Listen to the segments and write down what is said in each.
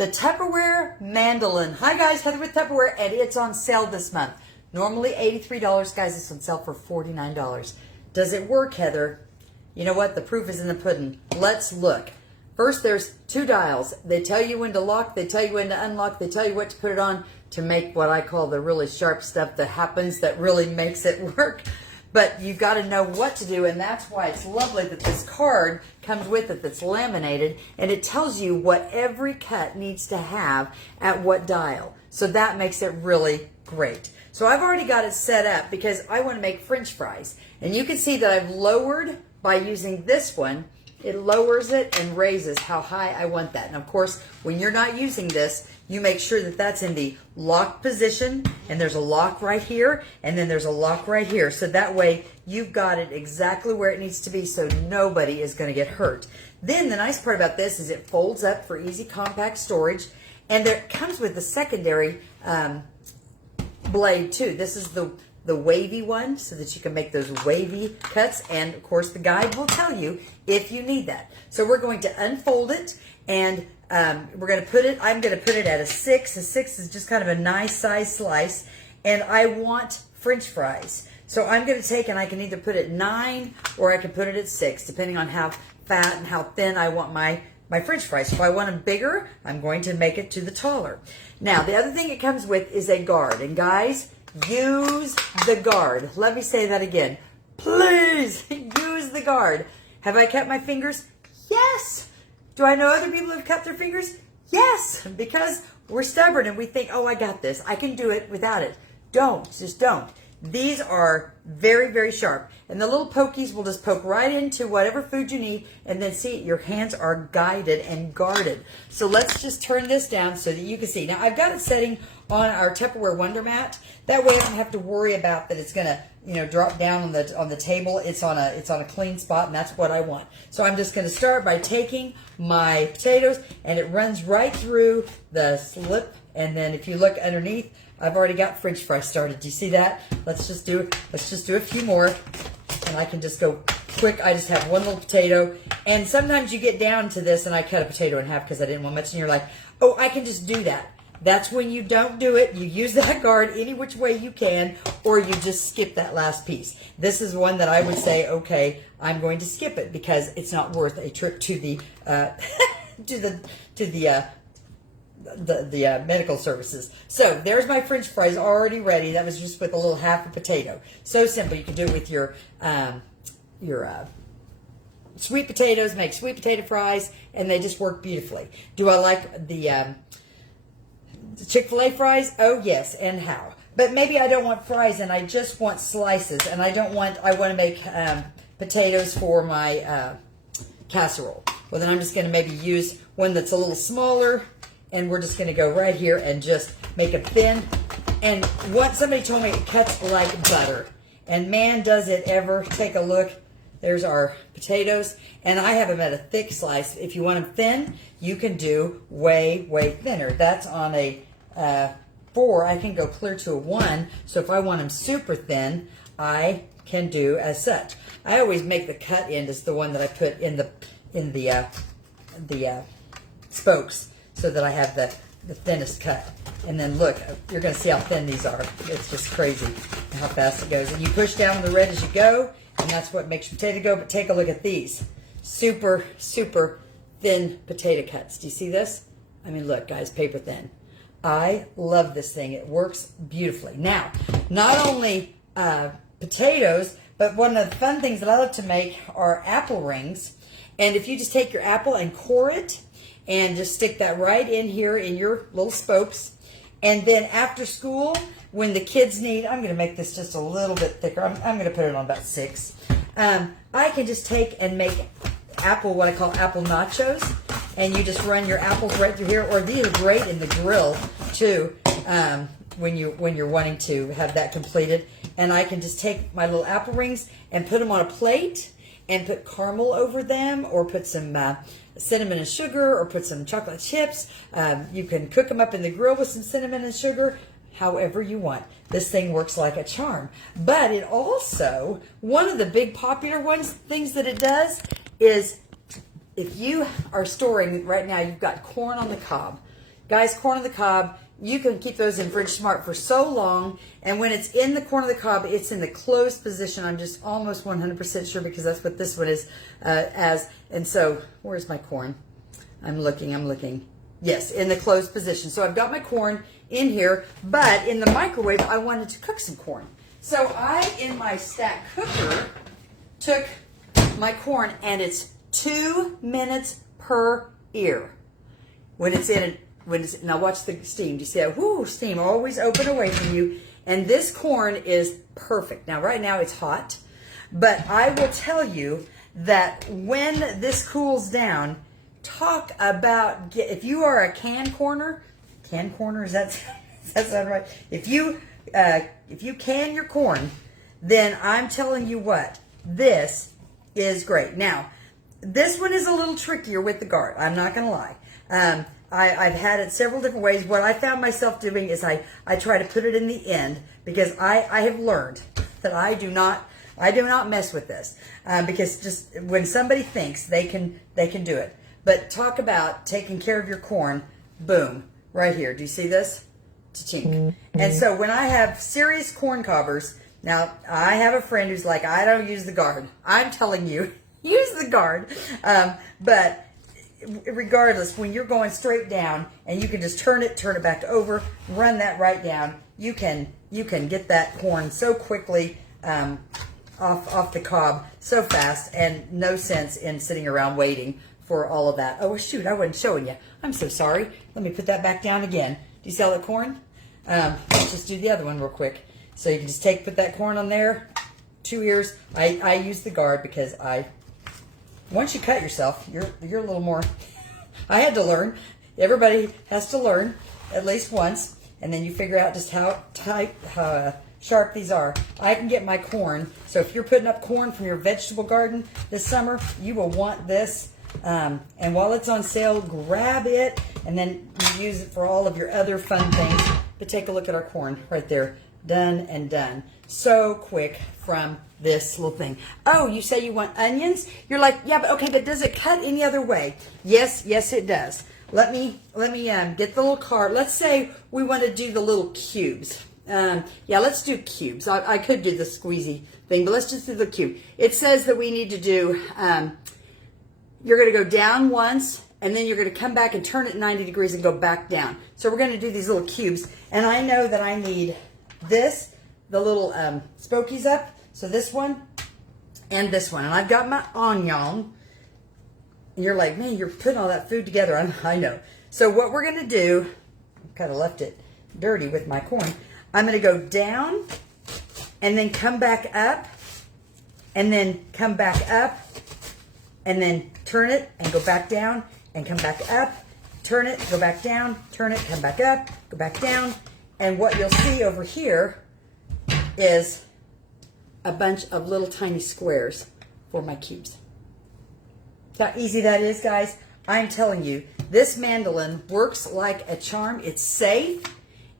The Tupperware Mandoline. Hi guys, Heather with Tupperware, and it's on sale this month. Normally $83, guys. It's on sale for $49. Does it work, Heather? You know what? The proof is in the pudding. Let's look. First, there's two dials. They tell you when to lock, they tell you when to unlock, they tell you what to put it on to make what I call the really sharp stuff that happens that really makes it work. But you've got to know what to do, and that's why it's lovely that this card comes with it that's laminated, and it tells you what every cut needs to have at what dial. So that makes it really great. So I've already got it set up because I want to make French fries. And you can see that I've lowered by using this one. It lowers it and raises how high I want that. And of course, when you're not using this, you make sure that that's in the lock position, and there's a lock right here, and then there's a lock right here. So that way you've got it exactly where it needs to be, so nobody is going to get hurt. Then the nice part about this is it folds up for easy compact storage, and it comes with the secondary blade too. This is the wavy one, so that you can make those wavy cuts, and of course the guide will tell you if you need that. So we're going to unfold it, and we're going to put it, I'm going to put it at a 6. A 6 is just kind of a nice size slice, and I want French fries. So I'm going to take, and I can either put it 9 or I can put it at 6, depending on how fat and how thin I want my French fries. If I want them bigger, I'm going to make it to the taller. Now, the other thing it comes with is a guard, and guys, use the guard. Let me say that again. Please use the guard. Have I cut my fingers? Yes. Do I know other people who've cut their fingers? Yes, because we're stubborn and we think, oh, I got this. I can do it without it. Don't. Just don't. These are very, very sharp. And the little pokies will just poke right into whatever food you need, and then see, your hands are guided and guarded. So let's just turn this down so that you can see. Now, I've got it setting on our Tupperware Wonder Mat. That way I don't have to worry about that it's going to, drop down on the table. It's on a clean spot, and that's what I want. So I'm just going to start by taking my potatoes, and it runs right through the slip, and then if you look underneath, I've already got French fries started. Do you see that? Let's just do a few more, and I can just go quick. I just have one little potato, and sometimes you get down to this, and I cut a potato in half because I didn't want much, and you're like, oh, I can just do that. That's when you don't do it. You use that guard any which way you can, or you just skip that last piece. This is one that I would say, okay, I'm going to skip it because it's not worth a trip to the medical services. So there's my French fries already ready. That was just with a little half a potato. So simple. You can do it with your sweet potatoes. Make sweet potato fries, and they just work beautifully. Do I like the Chick-fil-A fries? Oh yes, and how? But maybe I don't want fries, and I just want slices, and I want to make potatoes for my casserole. Well, then I'm just going to maybe use one that's a little smaller, and we're just going to go right here and just make it thin. And what somebody told me, it cuts like butter. And man, does it ever. Take a look. There's our potatoes, and I have them at a thick slice. If you want them thin, you can do way, way thinner. That's on a 4. I can go clear to a 1. So if I want them super thin, I can do as such. I always make the cut end as the one that I put in the spokes, so that I have the thinnest cut. And then look, you're going to see how thin these are. It's just crazy how fast it goes. And you push down on the red as you go, and that's what makes your potato go. But take a look at these. Super, super thin potato cuts. Do you see this? I mean, look, guys, paper thin. I love this thing. It works beautifully. Now, not only potatoes, but one of the fun things that I love to make are apple rings. And if you just take your apple and core it, and just stick that right in here in your little spokes. And then after school, when the kids need, I'm going to make this just a little bit thicker. I'm going to put it on about 6. I can just take and make what I call apple nachos. And you just run your apples right through here. Or these are great in the grill, too, when you're wanting to have that completed. And I can just take my little apple rings and put them on a plate and put caramel over them, or put some cinnamon and sugar, or put some chocolate chips. You can cook them up in the grill with some cinnamon and sugar, however you want. This thing works like a charm. But it also, one of the big popular things that it does is, if you are storing right now, you've got corn on the cob. Guys, corn on the cob, you can keep those in Fridge Smart for so long. And when it's in the corn on the cob, it's in the closed position. I'm just almost 100% sure because that's what this one is as. And so, where's my corn? I'm looking. Yes, in the closed position. So I've got my corn in here, but in the microwave, I wanted to cook some corn. So I, in my stack cooker, took my corn, and it's 2 minutes per ear. When it's in it, now watch the steam. Do you see that? Whoo, steam always open away from you. And this corn is perfect. Now, right now it's hot, but I will tell you that when this cools down, talk about, if you are a can corner, is that, does that sound right? If you can your corn, then I'm telling you what, this is great. Now, this one is a little trickier with the guard. I'm not going to lie. I've had it several different ways. What I found myself doing is I try to put it in the end because I have learned that I do not mess with this because just when somebody thinks they can do it. But talk about taking care of your corn. Boom, right here. Do you see this? Cha-chink. And so when I have serious corn cobbers, now I have a friend who's like, I don't use the guard. I'm telling you, use the guard. But regardless, when you're going straight down and you can just turn it back over, run that right down, you can get that corn so quickly off the cob so fast, and no sense in sitting around waiting for all of that. Oh, shoot, I wasn't showing you. I'm so sorry. Let me put that back down again. Do you see all that corn? Let's just do the other one real quick. So you can just put that corn on there, 2 ears. I use the guard because once you cut yourself, you're a little more. I had to learn. Everybody has to learn at least once, and then you figure out just how sharp these are. I can get my corn. So if you're putting up corn from your vegetable garden this summer, you will want this. And while it's on sale, grab it, and then you use it for all of your other fun things. But take a look at our corn right there. Done and done. So quick from this little thing. Oh, you say you want onions? You're like, yeah, but okay, but does it cut any other way? Yes, it does. Let me get the little card. Let's say we want to do the little cubes. Yeah, let's do cubes. I could do the squeezy thing, but let's just do the cube. It says that we need to do, you're going to go down once, and then you're going to come back and turn it 90 degrees and go back down. So we're going to do these little cubes, and I know that I need this, the little spokies up, so this one and this one. And I've got my onion, and you're like, man, you're putting all that food together. I know. So what we're going to do, I kind of left it dirty with my corn. I'm going to go down and then come back up and then come back up and then turn it and go back down and come back up, turn it, go back down, turn it, come back up, go back down. And what you'll see over here is a bunch of little tiny squares for my cubes. See how easy that is, guys? I'm telling you, this mandolin works like a charm. It's safe.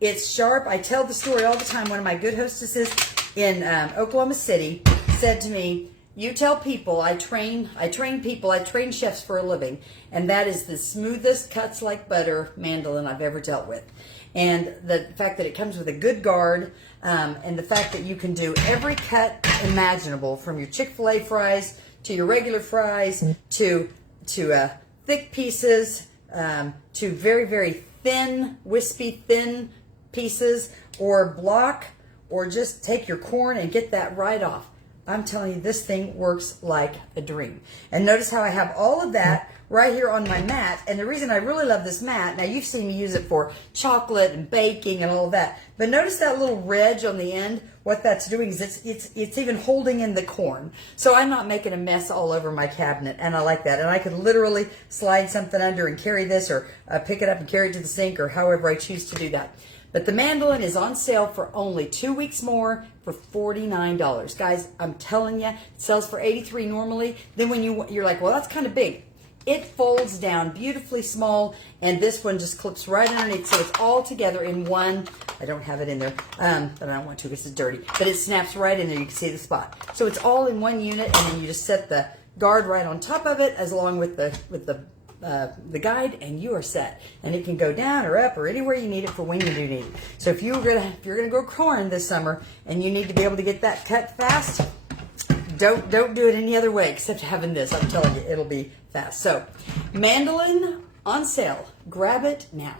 It's sharp. I tell the story all the time. One of my good hostesses in Oklahoma City said to me, you tell people, I train people, I train chefs for a living, and that is the smoothest cuts like butter mandolin I've ever dealt with. And the fact that it comes with a good guard, and the fact that you can do every cut imaginable, from your Chick-fil-A fries to your regular fries to thick pieces, to very, very thin, wispy, thin pieces, or block, or just take your corn and get that right off. I'm telling you, this thing works like a dream. And notice how I have all of that right here on my mat. And the reason I really love this mat, now you've seen me use it for chocolate and baking and all of that. But notice that little ridge on the end. What that's doing is it's even holding in the corn. So I'm not making a mess all over my cabinet, and I like that. And I could literally slide something under and carry this, or pick it up and carry it to the sink, or however I choose to do that. But the mandolin is on sale for only 2 weeks more for $49. Guys, I'm telling you, it sells for $83 normally. Then when you're like, well, that's kind of big. It folds down beautifully small, and this one just clips right underneath, so it's all together in one. I don't have it in there, but I don't want to because it's dirty. But it snaps right in there. You can see the spot. So it's all in one unit, and then you just set the guard right on top of it, as along with the the guide, and you are set. And it can go down or up or anywhere you need it for when you do need it. So if you're gonna grow corn this summer and you need to be able to get that cut fast, don't do it any other way except having this. I'm telling you, it'll be fast. So, Mandoline on sale. Grab it now.